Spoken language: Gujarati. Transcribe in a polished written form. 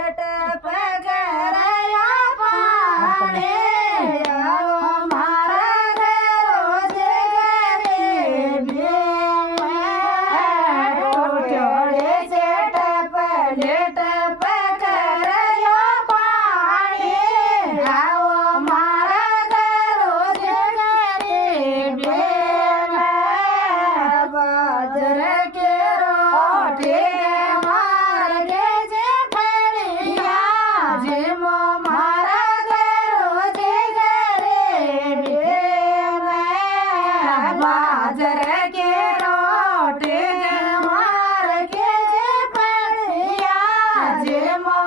શેઠ પગરયા પાણે આવો મારા ઘરોજે ગરીબી ટોળે શેઠ પલેટ પગરયા પાણે આવો મારા ઘરોજે ગરીબી બાજર કેરો માર્ગે જે ફળિયા જેમો મારા ઘરોજે ગરીબી બાજર કેરો માર્ગે જે ફળિયા જેમો